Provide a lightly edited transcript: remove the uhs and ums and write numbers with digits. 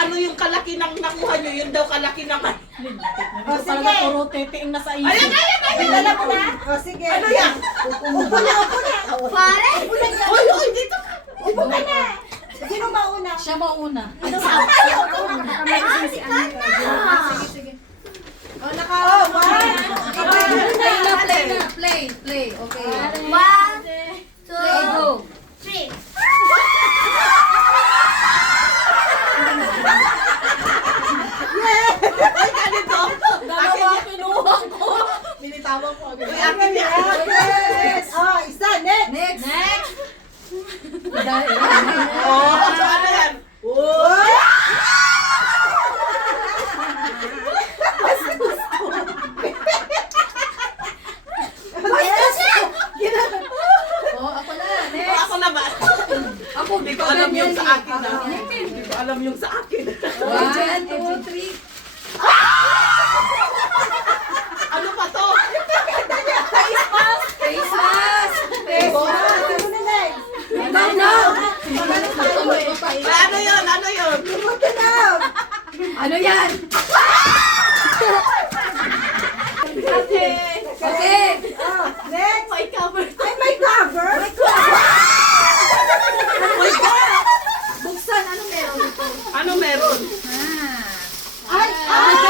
Ano yung kalaki ng nakuha nyo? Yun daw kalaki naman. O sige. Talaga puro titiing na sa iyo. Ayan, ayan, ayan! Alam mo na? O sige. Ano yan? Upo na, upo na. Pare? Upo na dyan. Oy, oy, dito ka! Upo ka na. Sino mauna? Siya mauna. Ano ba? Ayaw ko. Si Kana! O, one. Play na, play na. Play. Okay. 1, 2, Play, go. 3. Ay, ganito! Dalawa kinuha ko. Minitawag ko agad. Uy, Akin akin yan. yan! Yes. O, isa. Next. Next. Dahil. Oh, ano yan? Uy. Oh, ako na. Oh, Next. ako na ba? Ako, Hindi ko alam yung sa akin. Hindi ko alam yung sa akin. 1, 2, 3. Ano pa to? Face mask. Yes. Ano na next? Ikaw na. Ay, ano yun? Ano yun? Upo ka na. Ano yan? Okay. O, next. May cover. Ay, may cover. May cover. Uy, Buksan. Ano meron ito? ano meron? Ay, ay.